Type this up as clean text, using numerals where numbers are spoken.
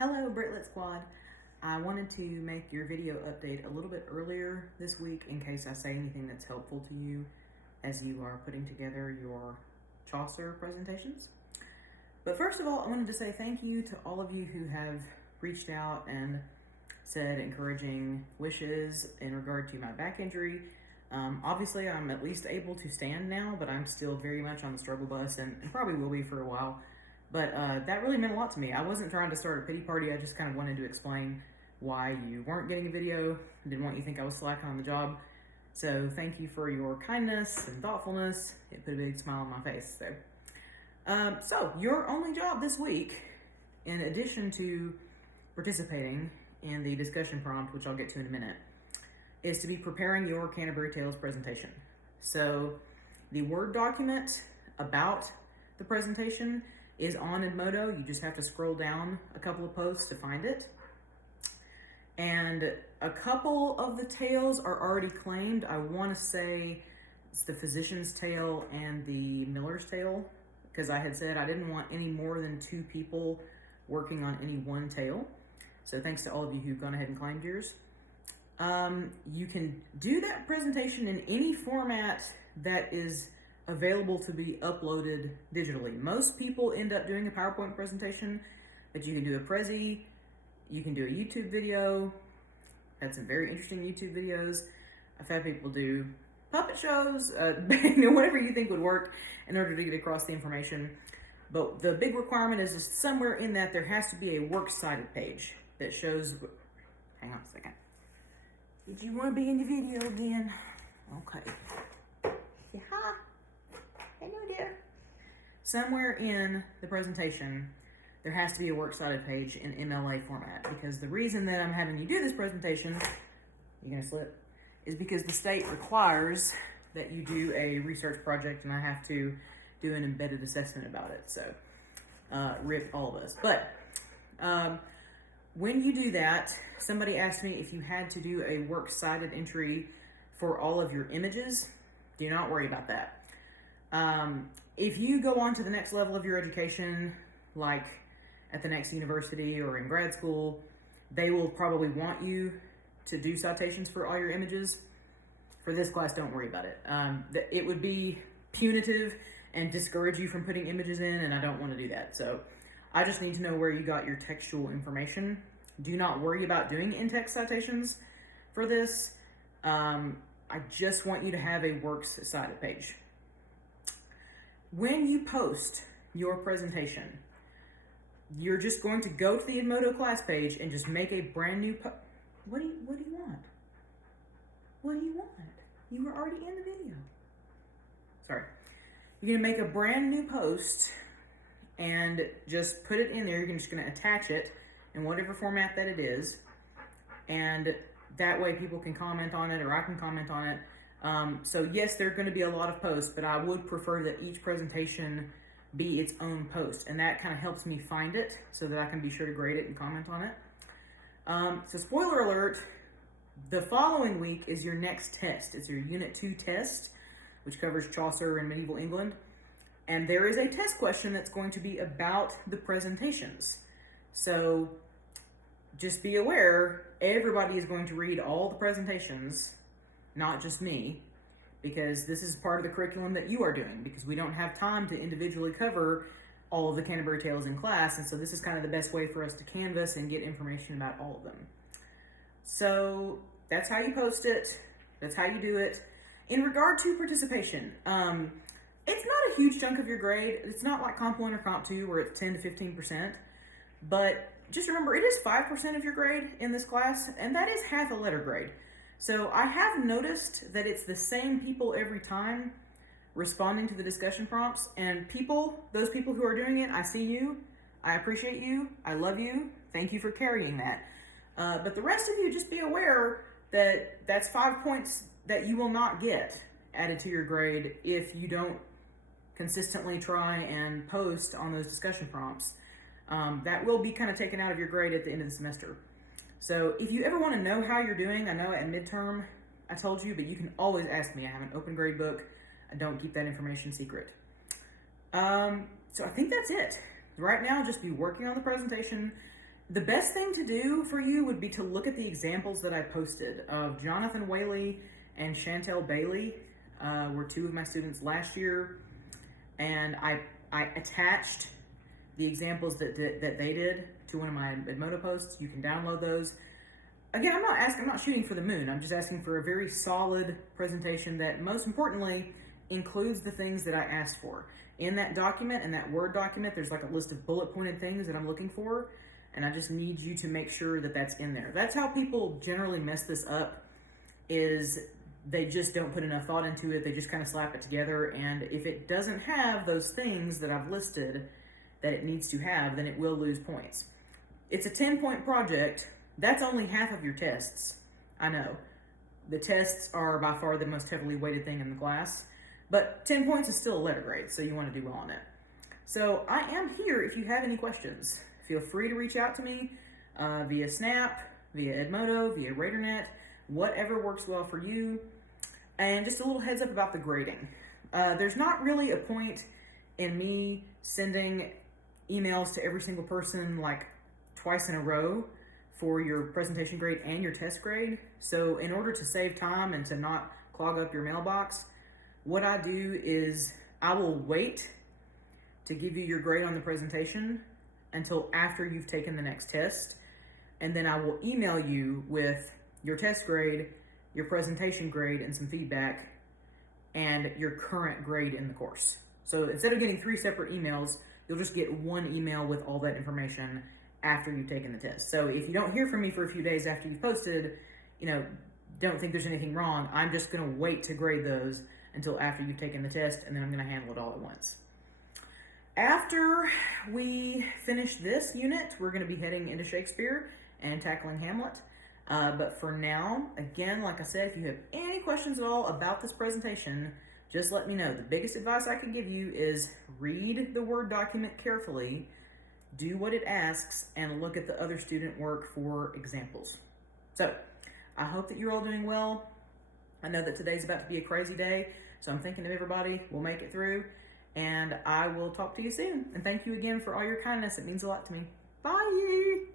Hello, Brit Squad. I wanted to make your video update a little bit earlier this week in case I say anything that's helpful to you as you are putting together your Chaucer presentations. But first of all, I wanted to say thank you to all of you who have reached out and said encouraging wishes in regard to my back injury. Obviously, I'm at least able to stand now, but I'm still very much on the struggle bus and probably will be for a while. But that really meant a lot to me. I wasn't trying to start a pity party. I just kind of wanted to explain why you weren't getting a video. I didn't want you to think I was slacking on the job. So thank you for your kindness and thoughtfulness. It put a big smile on my face. So your only job this week, in addition to participating in the discussion prompt, which I'll get to in a minute, is to be preparing your Canterbury Tales presentation. So the Word document about the presentation is on Edmodo. You just have to scroll down a couple of posts to find it. And a couple of the tales are already claimed. I want to say it's the Physician's Tale and the Miller's Tale, because I had said I didn't want any more than 2 people working on any one tale. So thanks to all of you who've gone ahead and claimed yours. You can do that presentation in any format that is available to be uploaded digitally. Most people end up doing a PowerPoint presentation, but you can do a Prezi, you can do a YouTube video. Had some very interesting YouTube videos. I've had people do puppet shows, whatever you think would work in order to get across the information. But the big requirement is somewhere in that there has to be a works cited page that shows, hang on a second. Did you want to be in the video again? Okay. Say hi. Hello there. Somewhere in the presentation, there has to be a works cited page in MLA format, because the reason that I'm having you do this presentation, you gonna slip, is because the state requires that you do a research project, and I have to do an embedded assessment about it. So, rip all of us. But when you do that, somebody asked me if you had to do a works cited entry for all of your images. Do not worry about that. If you go on to the next level of your education, like at the next university or in grad school, they will probably want you to do citations for all your images. For this class, don't worry about it. It would be punitive and discourage you from putting images in, and I don't want to do that. So I just need to know where you got your textual information. Do not worry about doing in-text citations for this. I just want you to have a works cited page. When you post your presentation, you're just going to go to the Edmodo class page and just make a brand new What do you want? What do you want? You were already in the video. Sorry. You're going to make a brand new post and just put it in there. You're just going to attach it in whatever format that it is. And that way people can comment on it, or I can comment on it. So yes, there are going to be a lot of posts, but I would prefer that each presentation be its own post, and that kind of helps me find it so that I can be sure to grade it and comment on it. So spoiler alert, the following week is your next test. It's your Unit 2 test, which covers Chaucer and medieval England, and there is a test question that's going to be about the presentations. So just be aware, everybody is going to read all the presentations, not just me, because this is part of the curriculum that you are doing, because we don't have time to individually cover all of the Canterbury Tales in class, and so this is kind of the best way for us to canvas and get information about all of them. So that's how you post it, that's how you do it. In regard to participation, it's not a huge chunk of your grade. It's not like Comp 1 or Comp 2 where it's 10 to 15%, but just remember, it is 5% of your grade in this class, and that is half a letter grade. So I have noticed that it's the same people every time responding to the discussion prompts, and those people who are doing it, I see you, I appreciate you, I love you, thank you for carrying that. But the rest of you, just be aware that that's 5 points that you will not get added to your grade if you don't consistently try and post on those discussion prompts. That will be kind of taken out of your grade at the end of the semester. So if you ever want to know how you're doing, I know at midterm I told you, but you can always ask me. I have an open grade book. I don't keep that information secret. So I think that's it. Right now, just be working on the presentation, The best thing to do for you would be to look at the examples that I posted of Jonathan Whaley and Chantel Bailey. Were two of my students last year, and I attached the examples that they did to one of my Edmodo posts. You can download those. Again, I'm not shooting for the moon. I'm just asking for a very solid presentation that, most importantly, includes the things that I asked for. In that document, in that Word document, there's like a list of bullet pointed things that I'm looking for, and I just need you to make sure that that's in there. That's how people generally mess this up, is they just don't put enough thought into it. They just kind of slap it together, and if it doesn't have those things that I've listed that it needs to have, then it will lose points. It's a 10-point project. That's only half of your tests. I know. The tests are by far the most heavily weighted thing in the class, but 10 points is still a letter grade, so you want to do well on it. So I am here if you have any questions. Feel free to reach out to me via Snap, via Edmodo, via RadarNet, whatever works well for you. And just a little heads up about the grading. There's not really a point in me sending emails to every single person like twice in a row for your presentation grade and your test grade. So in order to save time and to not clog up your mailbox, what I do is I will wait to give you your grade on the presentation until after you've taken the next test. And then I will email you with your test grade, your presentation grade, and some feedback, and your current grade in the course. So instead of getting 3 separate emails, you'll just get one email with all that information after you've taken the test. So if you don't hear from me for a few days after you've posted, don't think there's anything wrong. I'm just going to wait to grade those until after you've taken the test, and then I'm going to handle it all at once. After we finish this unit, we're going to be heading into Shakespeare and tackling Hamlet. But for now, again, like I said, if you have any questions at all about this presentation, just let me know. The biggest advice I can give you is read the Word document carefully, do what it asks, and look at the other student work for examples. So, I hope that you're all doing well. I know that today's about to be a crazy day, so I'm thinking of everybody. We'll make it through, and I will talk to you soon. And thank you again for all your kindness. It means a lot to me. Bye!